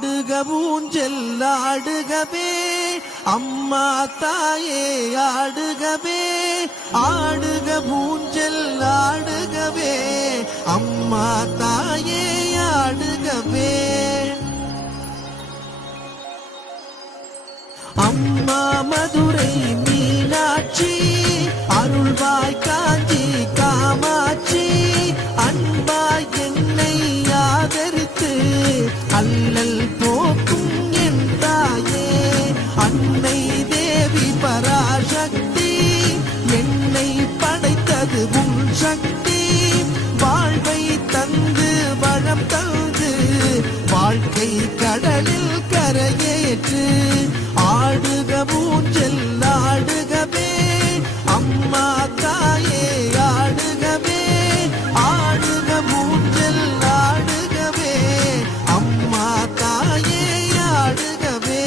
ஆடுக ஊஞ்சல் ஆடுகவே அம்மா தாயே ஆடுகவே ஆடுக ஊஞ்சல் ஆடுகவே அம்மா தாயே ஆடுகவே அம்மா மதுரை மீனாட்சி அருள்வாய் காஞ்சி காமாட்சி அன்பாய் என்னை ஆதரித்து அல்லல் போக்கும் என் தாயே அன்னை தேவி பராசக்தி என்னை படைத்தது உன் சக்தி வாழ்வை தந்து வளம் தந்து வாழ்க்கை கடலில் கரையேற்று ஆடுக ஊஞ்சல் ஆடுகவே அம்மா தாயே ஆடுகவே ஆடுக ஊஞ்சல் ஆடுகவே அம்மா தாயே ஆடுகவே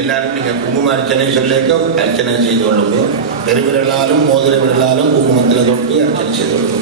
எல்லாரும் நீங்கள் குங்கும அர்ச்சனை சொல்லிக்க அர்ச்சனை செய்து கொள்ளுங்க. பெருவிரலாலும் மோதிர விரலாலும் குங்குமத்தில் தொட்டு அர்ச்சனை செய்து கொள்ளுங்க.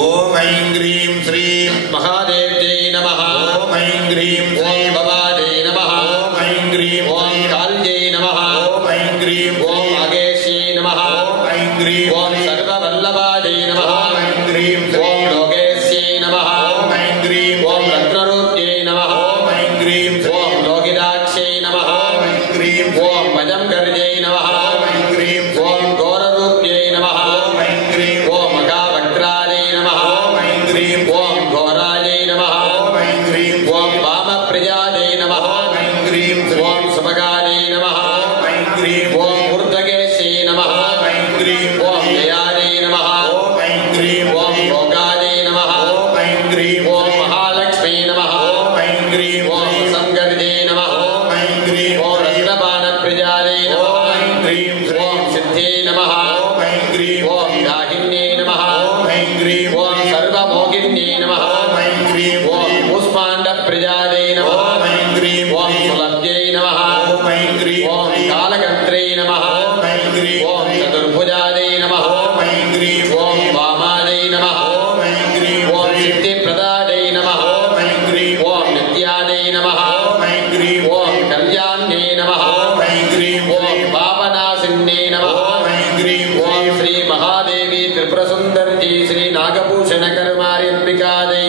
ஓம் ஐம் கிரீம் ஸ்ரீம் மகாதேவ்யை நமஹ. ஓம் ஐம் கிரீம் ஓம் பவாஜை நமஹ. ஓம் ஐம் கிரீம் ஓம் கால்யை நமஹ. ஓம் ஐம் கிரீம் ஓம் மகேஷி நமஹ. ஓம் ஐம் கிரீம் ஓம் சர்வவல்லபாஜை நமஹ. ஓம் ஐம் கிரீம் ஓம் லோகேஸ்யை நமஹ. ஓம் ஐம் கிரீம் ஓம் ரத்னரூப்யை நமஹ. ஓம் ஐம் கிரீம் ஓம் லோகிதாக்ஷை நமஹ. ஓம் ஐம் கிரீம் ஓம் பஜம்கர்ஜை நமஹ. ஓம் ஐம் கிரீம் ஓம் கோரரூப்யை நமஹ. ஓம் ஐம் கிரீம் ஓம் மகாவக்ராஜை நமஹ. ஓம் ஐம் கிரீம் ஓம் கோராஜை நமஹ. ஓம் ஐம் கிரீம் ஓம் வாமப்ரியாஜை நமஹ. ஓம் ஐம் கிரீம் ஓம் சுபகாஜை நமஹ. ஓம் ஐம் கிரீம் ஓம் ஊர்த்வகேஷை நமஹ. ஓம் ஐம் கிரீம் ஓம் ஜயாஜை நமஹ. ஓம் ஐம் கிரீம் ஓம் லோகாஜை நமஹ. ஓம் ஐம் கிரீம் ஓம் மகாலக்ஷ்மீ நமஹ. ஓம் ஐம் கிரீம் ஓம் சங்கர்ஜை நமஹ. ஓம் ஐம் கிரீம் ஓம் ரத்னபானப்ரியாஜை நமஹ. ஓம் ஐம் கிரீம் ஓம் சித்தே நமஹ. ஓம் ஐம் கிரீம் ஓம் தாகின்யே நமஹ. ஓம் ஐம் கிரீம் ஓம் சர்வமோகின்யே நமஹ. ஓம் ஐம் கிரீம் ஓம் கூஸ்மாண்டப்ரியாஜை நமஹ. ஓம் ஐம் கிரீம் ஓம் சுலப்ஜை நமஹ. ஓம் ஐம் கிரீம் ஓம் காலகத்ரை நமஹ. ஓம் ஐம் கிரீம் ஓம் சதுர்புஜாஜை நமஹ. ஓம் ஐம் கிரீம் ஓம் வாமாஜை நமஹ. ஓம் ஐம் கிரீம் ஓம் சித்திப்பிரதாஜை நமஹ. ஓம் ஐம் கிரீம் ஓம் நித்யாஜை நமஹ. ஓம் ஐம் கிரீம் ஓம் கல்யாண்யே நமஹ. ஓம் ஐம் கிரீம் ஓம் பாபநாசின்யே நமஹ. ஓம் ஐம் கிரீம் ஓம் ஸ்ரீ மகாதேவி திரிபுரசுந்தர்ஜி ஸ்ரீ நாகபூஷண கருமாரியம்பிகாஜை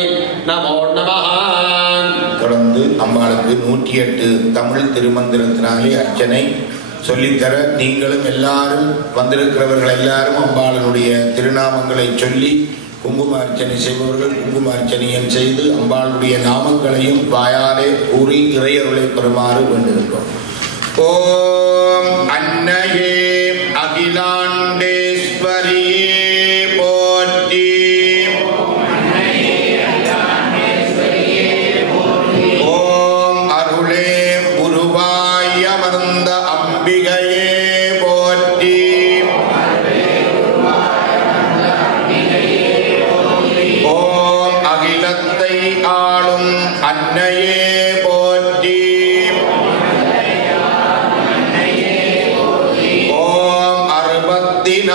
நமோ நமஹ. தொடர்ந்து அம்பாளுக்கு 108 தமிழ் திருமந்திரத்தினாலே அர்ச்சனை சொல்லித்தர நீங்களும் எல்லாரும் வந்திருக்கிறவர்கள் எல்லாரும் அம்பாளுடைய திருநாமங்களை சொல்லி குங்கும அர்ச்சனை செய்பவர்கள் குங்கும அர்ச்சனையும் செய்து அம்பாளுடைய நாமங்களையும் வாயாலே கூறி இறையருளை பெறுமாறு வேண்டுகின்றோம். ஓம் அன்னையே அகிலாண்டேஸ்வரியே போற்றி. ஓம் அருளே குருவாய் அமர்ந்த அம்பிகையே போற்றி. ஓம் அகிலத்தை ஆளும் அன்னையே போற்றி. ஓம் 64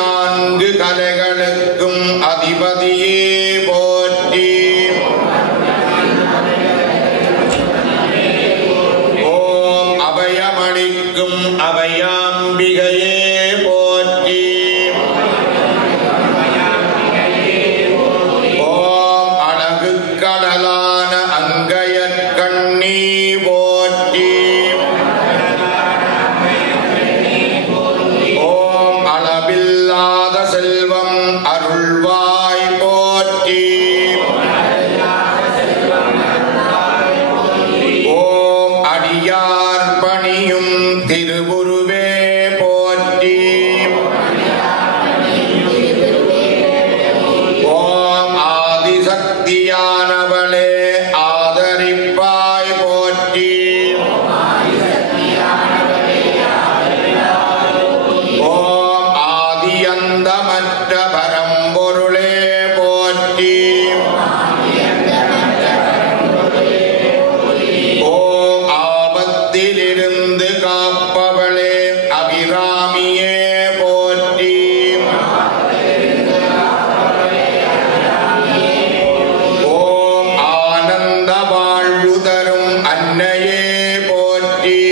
கண்ணி போற்றி. ஓம் அளவில்லாத செல்வம் அருள்வாய் போற்றி. ஓம் அடியார் பணியும் திருவுருவே போற்றி. ஓம் ஆதிசக்தியானவளே ஆதரிப்பாய் போற்றி. ஓம் ஆதியந்தமற்ற பரம்பொருளே போற்றி. ஓம் ஆபத்திலிருந்து காப்பவளே அபிராமியே போற்றி. ஓம் ஆனந்த வாழ்வு தரும் அன்னையே போற்றி.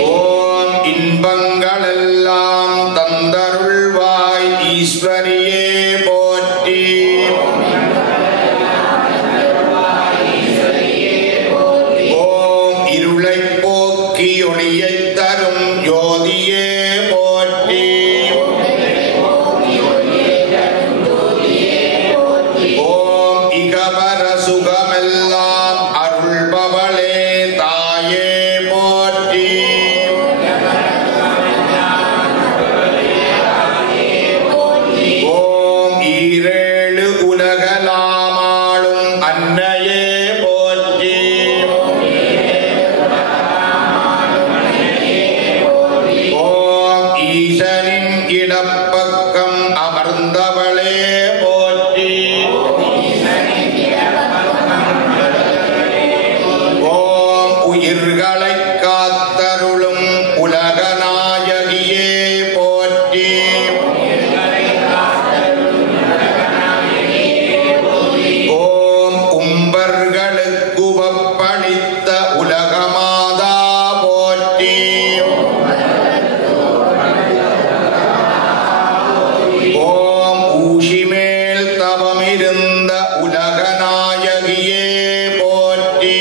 ஓம் இன்பங்களெல்லாம் தந்தருள்வாய் ஈஸ்வரியே போற்றி. ஓம் இருளைப் போக்கி ஒளியைத் தரும் ஜோதியே போற்றி. ஓம் இகபர சுகமெல்லாம் அருள்பவளே தாயே போற்றி. ஓம் ஈரேழு உலகலாமாளும் அன்னையே போற்றி. ஓம் ஈசனின் இடப்பக்கம் அமர்ந்தவளே போற்றி. ஓம் உயிர்களைக் காத்தருளும் உலகநாயகியே போற்றி. ஓம் உம்பர்களுக்கு உவப்பளித்த உலகமாதா போற்றி. ஓம் ஊஷிமேல் தவமிருந்த உலகநாயகியே போற்றி.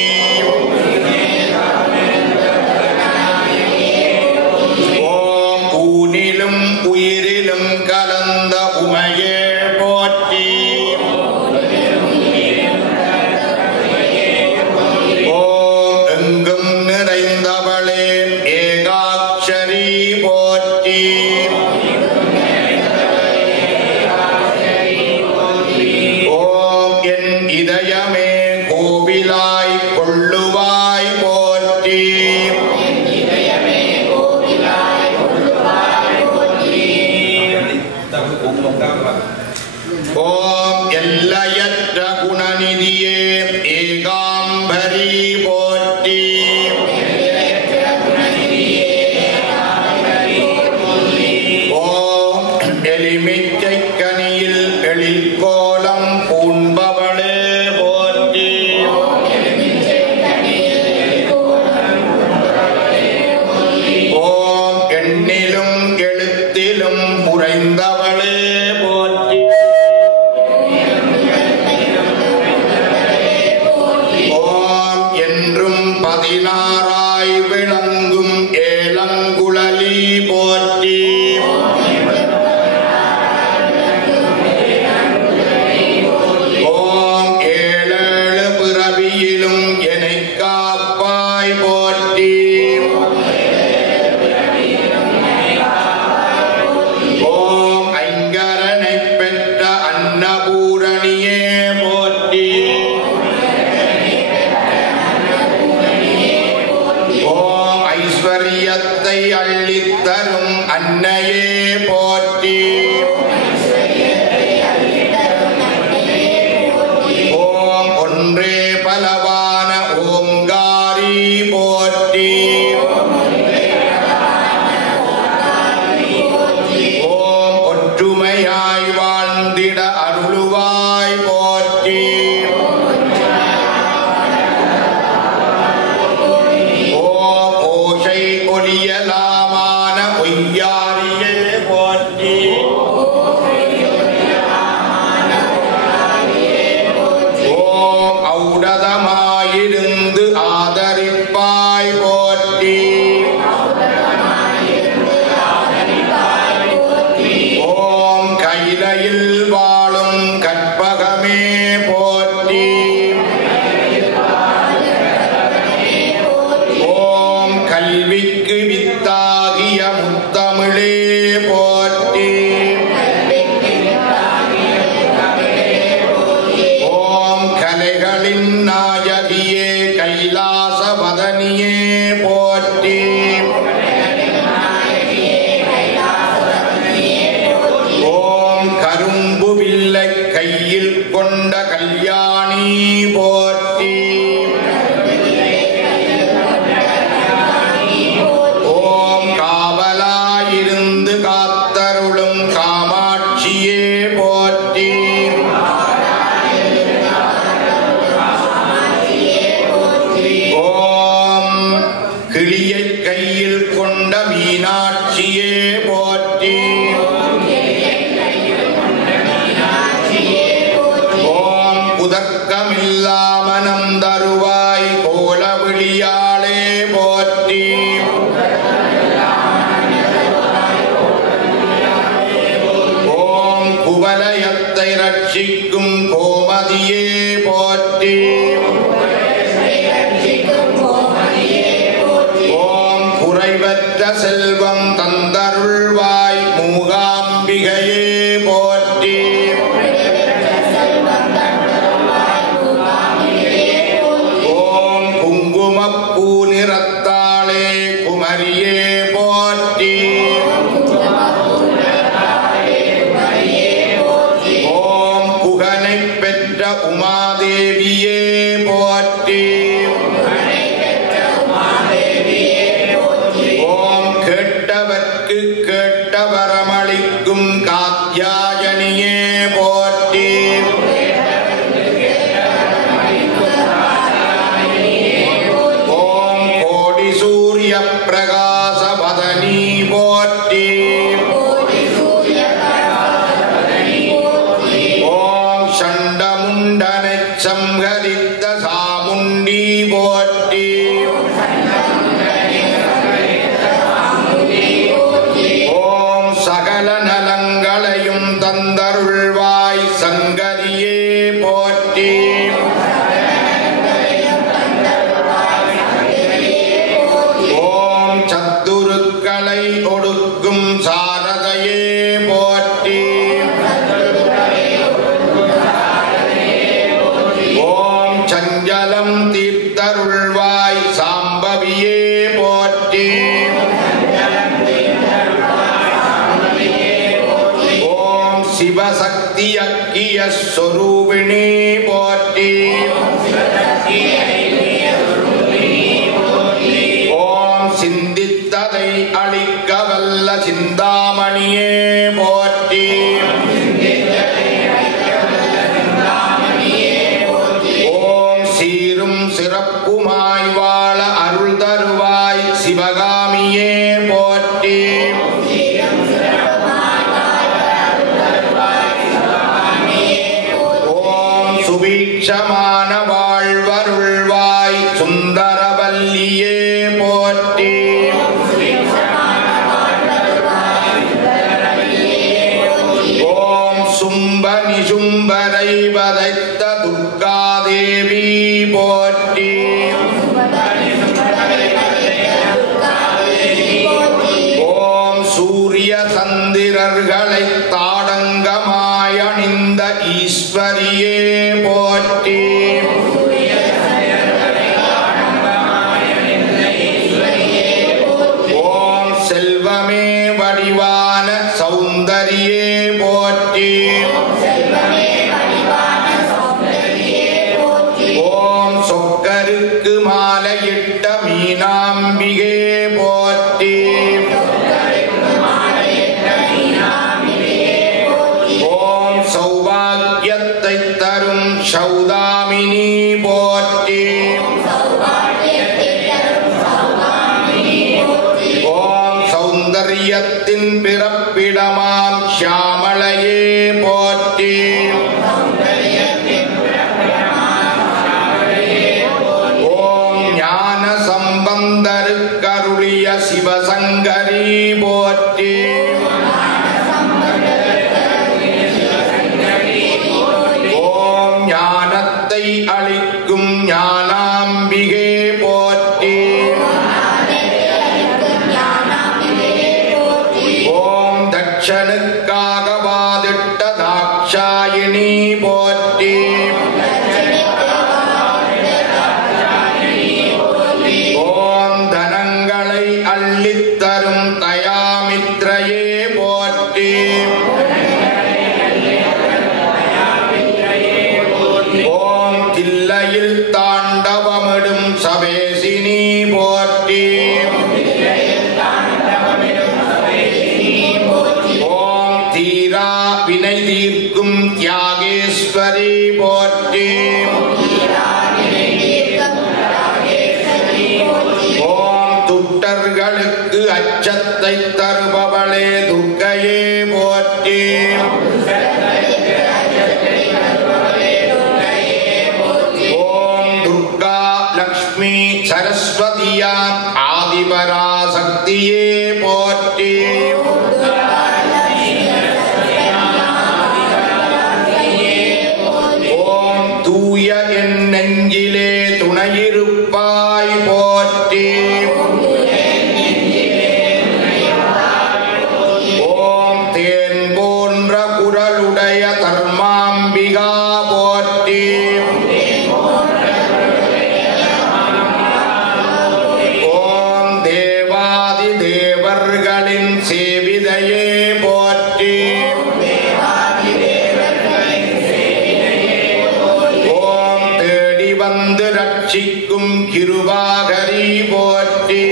ஓம் ஊனிலும் உயிரிலும் கலந்த உமையே போற்றி. ஓம் எங்கும் நிறைந்தவளே ஏகாட்சரி போற்றி. ஓம் என் இதயமே கோவிலாய் கொள்ளுவாய் போற்றி. ஓம் எல்லையற்ற குணநிதியே ஏகாம்பரி போற்றி. ஓம் எலிமிச்சைக் கனியில் எழில்கோலம் பூண்பவளே போற்றி. ஓம் எண்ணிலும் எழுத்திலும் புரைந்தவளே போற்றி. ஓம் என்றும் 16ஆய் விளங்கும் ஏலங்குழலி போற்றி. ஓம் ஏழேழு பிறவியிலும் எனைக் காப்பாய் போற்றி. ஓம் ஐங்கரனைப் பெற்ற அன்னபூரணியே போற்றி. ஔடதமாயிருந்து ஆதரிப்பாய் போற்றி. ஓம் கைலையில் வாழும் கற்பகமே போற்றி. ஓம் கல்விக்கு வித்தாகிய முத்தமிழே போற்றி. ஓம் கலைகளின் நாயகியே கைலாசவதனியே போற்றி. ஓம் கரும்பு வில்லை கையில் கொண்ட கல்யாணி போற்றி. ஓம் காவலாயிருந்து காத்தருளும் காமாட்சியே போற்றி. ஓம் கிளியை கையில் கொண்ட மீனாட்சியே போற்றி. ஓம் புதர்க்கமில்லாமனம் தருவாய் கோலவிழியாளே போற்றி. ஓம் குவலயத்தை ரட்சிக்கும் கோமதியே போற்றி. ஓம் குறைவற்ற செல்வம் தந்தருள்வாய் மூகாம்பிகையே போற்றி. ஓம் குங்குமப்பூ நிறத்தாளே குமரியே போற்றி. ஓம் குகனை பெற்ற உமாதேவியே போற்றி. ஓம் கேட்டவர்க்கு கேட்ட வரமளிக்கும் காத்யாயனியே போற்றி. ஓம் கோடி சூரிய பிரகாச வதனி போற்றி. ஓம் சண்டமுண்டனை சம்ஹரித்த சாமுண்டி போற்றி. ஓம் சகல நலங்களையும் தந்தருள்வாய் சங்கரியே போற்றி. ஓம் சத்துருக்களை ஒடுக்கும் சாரதையே போற்றி. ஓம் சஞ்சலம் தீர்த்தருள்வாய் சாம்பவியே போற்றி. ஓம் சிவசக்தி அக்கிய ஸ்வரூபிணி போற்றி. ஓம் சிந்தித்ததை அளிக்க வல்ல சிந்தாமணியே போற்றி. ஓம் சீரும் சிறப்புமாய் வாழ அருள் தருவாய் சிவகாமியே போற்றி. ஓம் சுபீட்சமான வாழ்வருள்வாய் சுந்தரவல்லியே போற்றி. ஓம் சும்ப நிசும்பரை வதைத்த துர்காதேவி போற்றி. ஓம் சூரிய சந்திரர்களை தாடங்கமாய் அணிந்த ஈஸ்வரியே போற்றி. ஓம் செல்வமே வடிவான சௌந்தரியே போற்றி. ஓம் சொக்கருக்கு மாலையிட்ட மீனாம்பிகே போற்றி. ஓம் சௌபாகியத்தை தரும் சௌதாமினி போற்றி. ஓம் சௌந்தர்யத்தின் பிறப்பிடமாம் ஷியாமளையே போற்றி. ஞானத்தை அளிக்கும் ஞானாம்பிகே போற்றி. ஓம் தட்சனுக்காக வாதிட்ட தாக்ஷாயினி போற்றி. ஓம் தனங்களை அள்ளித்தரும் தயாமித்ரையே போற்றி. ஓம் தில்லையில் தாண்டவமிடும் சபேசினி போற்றி. ஓம் தீரா வினை தீர்க்கும் தியாகேஸ்வரி போற்றி. ஓம் துட்டர்களுக்கு அச்சத்தை தருபவளே துர்க்கையே போற்றி. ஓம் துர்கா லக்ஷ்மி சரஸ்வதியாம் ஆதிபராசக்தியே போற்றி. ஓம் தூய என் நெஞ்சிலே துணையிருப்பாய் போற்றி. ஓம் தேன் போன்ற குரலுடைய தர்மாம்பிகா போற்றி. ஓம் தேவாதி தேவர்களின் சேவிதையே போற்றி. ஓம் தேடி வந்து ரட்சிக்கும் கிருபாகரி போற்றி.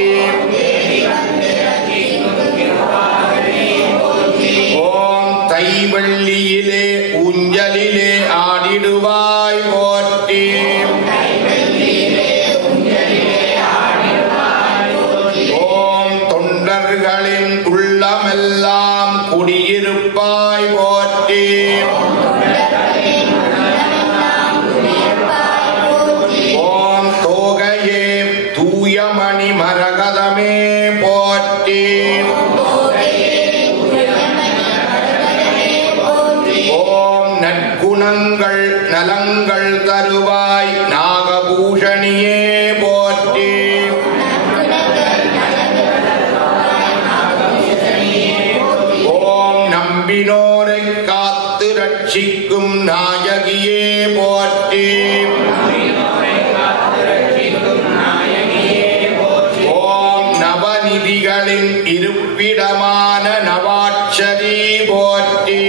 ஓம் தைவள்ளியிலே ஊஞ்சலிலே ஆடிடுவாய் போற்றி. ஓம் தொண்டர்களின் உள்ளமெல்லாம் குடியிருப்பாய் போற்றி. ஓம் தோகையே தூயமணி மரகதமே போற்றி. ஓம் நற்குணங்கள் நலங்கள் தருவாய் நாகபூஷணியே போற்றி. ஓம் நம்பினோரை காத்து ரட்சிக்கும் நாயகியே போற்றி. ஓம் நவநிதிகளின் இருப்பிடமான நவாட்சரி போற்றி.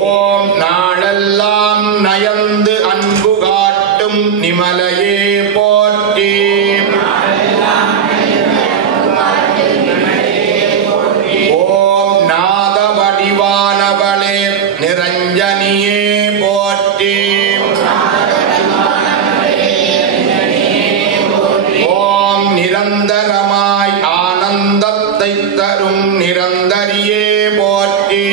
ஓம் நாளெல்லாம் நயந்து அன்பு காட்டும் நிமலையே போற்றி. ஓம் நாத வடிவானவளே நிரஞ்சனியே போற்றி. ஓம் நிரந்தரமாய் ஆனந்தத்தை தரும் நிரந்தரியே போற்றி.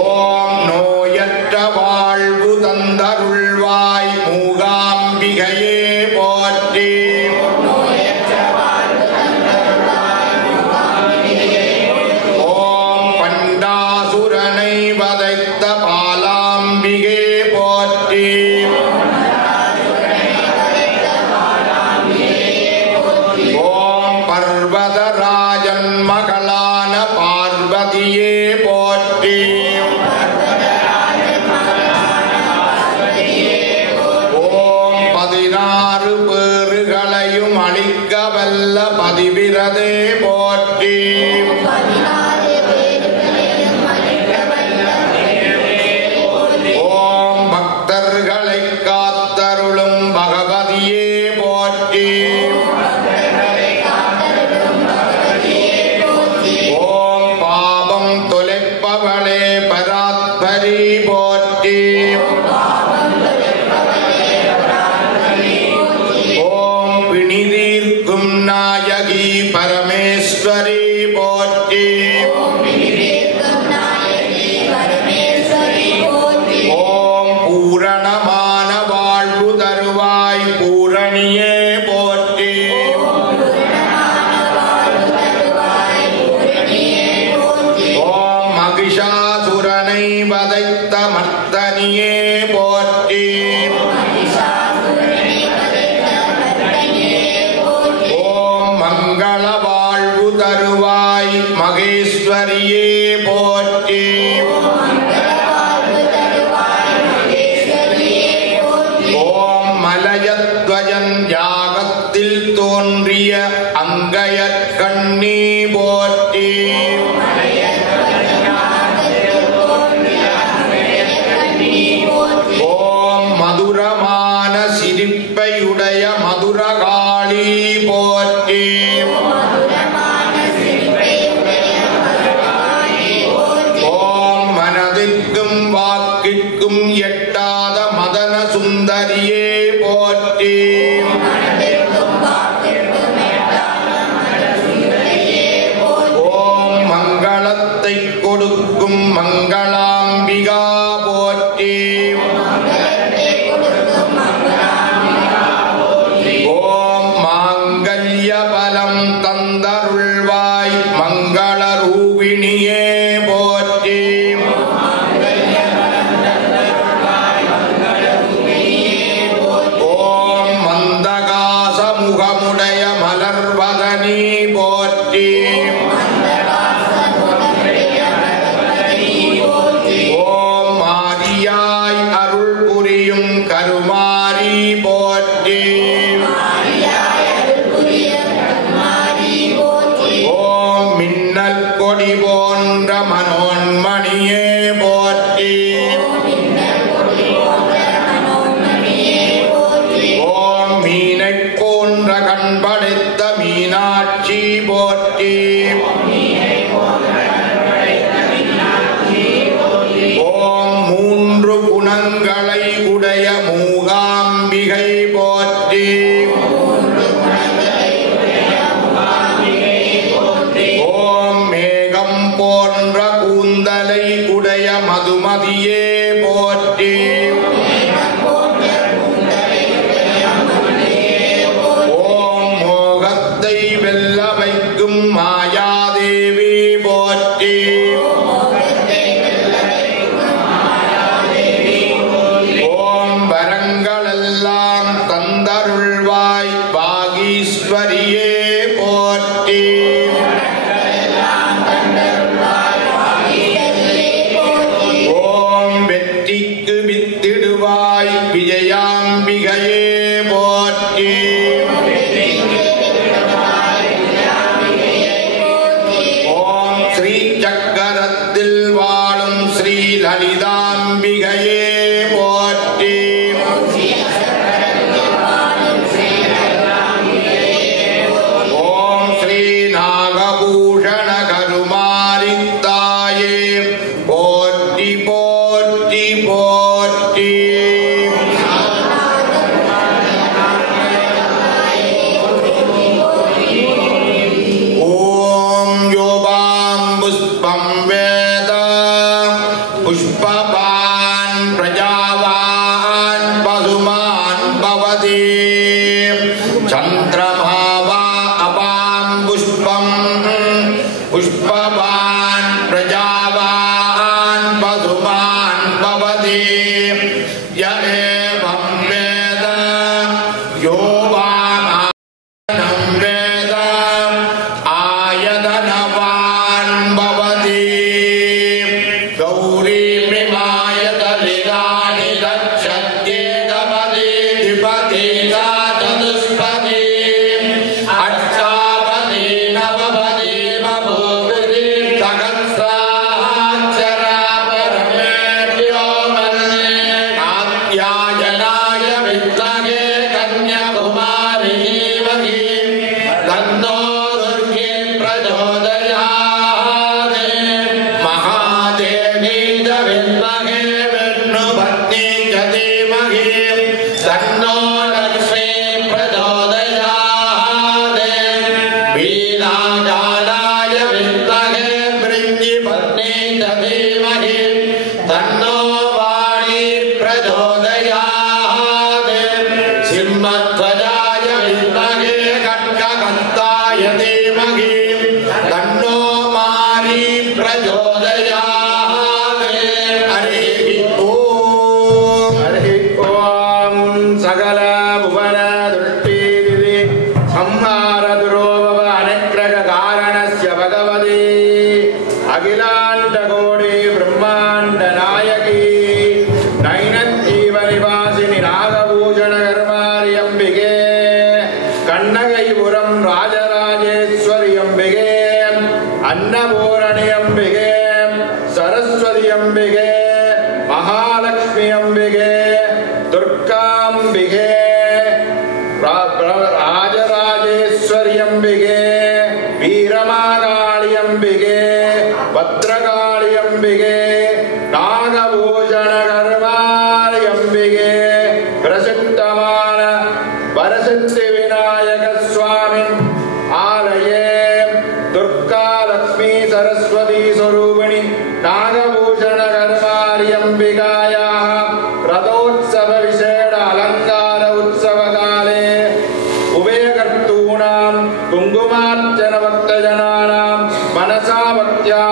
ஓம் நோயற்ற வாழ்வு தந்தருள்வாய் மூகாம்பிகையே போற்றி. ஓம் பண்டாசுரனை வதைத்த பாலாம்பிகே போற்றி. ஓம் பர்வதராஜன் மகளான பார்வதியே போற்றி. ஓம் 16 பேறுகளையும் அளிக்க வல்ல பதிவிரதே போற்றி. ஓம் பக்தர்களை காத்தருளும் பகவதியே போற்றி. ஓம் பாபம் தொலைப்பவளே பராத்பரி போற்றி. ஓம் பிணிதீர்க்கும் நாயகி பரமேஸ்வரி போற்றி. ஓம் பூரணமான வாழ்வு தருவாய் பூரணியே போற்றி. தருவாய் மகேஸ்வரியே போற்றி. ஓம் மலயத்வஜன் யாகத்தில் தோன்றிய அங்கயற்கண்ணி போற்றி. ஓம் மதுரமான சிரிப்பையுடைய மதுரகாளி போற்றி. ஓம் மனதிற்கும் வாக்கிற்கும் எட்டாத மதன சுந்தரியே போற்றி. ஓம் மங்களத்தை கொடுக்கும் மங்களாம்பிகா போற்றி. ஓம் மாங்கல்ய பலம் தந்தருள்வாய் மங்கள ரூபிணியே போற்றி. ஓம் மந்தகாச முகமுடைய மலர்வதனி போற்றி. ஓம் மாரியாய் அருள் புரியும் கருமாரி போற்றி. ஓம் மின்னல் கொடி போன்ற மனோன்மணியே போற்றி. ஓம் மீனை போன்ற கண்படைத்த மீனாட்சி போற்றி. ஓம் மூன்று குணங்களை உடைய மூகாம்பிகை போற்றி. ஓம் மேகம் போன்ற கூந்தலை உடைய மதுமதியே போற்றி. ஓம் மோகத்தை வெல்ல வைக்கும் மாயாதேவி போற்றி. ஓம் வரங்களெல்லாம் தந்தருள்வாய் வாகீஸ்வரியே போற்றி. ஓம் வெற்றிக்கு வித்திடுவாய் விஜயாம்பிகையே போற்றி. ஓம் ஸ்ரீ சக்கரத்தில் வாழும் ஸ்ரீ லலிதாம்பிகையே போற்றி. ஓம் ஸ்ரீ நாகபூஷண கருமாரித்தாயே போற்றி போற்றி போற்றி. ஓம் யோபாம் புஷ்பம் வேத புஷ்பவான் பிரஜாவான் பசுமான் பவதி. சந்திரமா வா அபாம் புஷ்பம் புஷ்பவான் பிரஜாவான் பசுமான் பவதி. ய ஏவம் வேத யோவானம் வேத ஆயதனவான் பவதி. கௌரீமிமாயதலிதானி தச்சத்யேதபதி திபதி சதுஷ்பதி அஷ்டாபதி நவபதி பபூதி प्रसादे अखिलाण्डकोटि ब्रह्माण्ड नायकी नैनज्जीवनिवासिनि नागभूषणकर्मारि अम्बिके कन्नगैपुरं राजराजेश्वरि अम्बिके अन्नपूरणि अम्बिके सरस्वती अम्बिके महालक्ष्मी अम्बिके दुर्गाम्बिके राजराजेश्वरी अम्बिके वीरमाकाळि अम्बिके भद्रकाळि अम्बिके नागभूषणकर्मारि अम्बिके प्रसिद्धमान वरसिद्धिविनायक स्वामिन् आलये दुर्गा लक्ष्मी सरस्वती स्वरूपिणि नागभूषणकर्मारि अम्बिकायाः रथोत्सव विशेष अलङ्कार उत्सवकाले उभयकर्तॄणां कुङ्कुमार्चन भक्तजनानां मनसा भक्त्या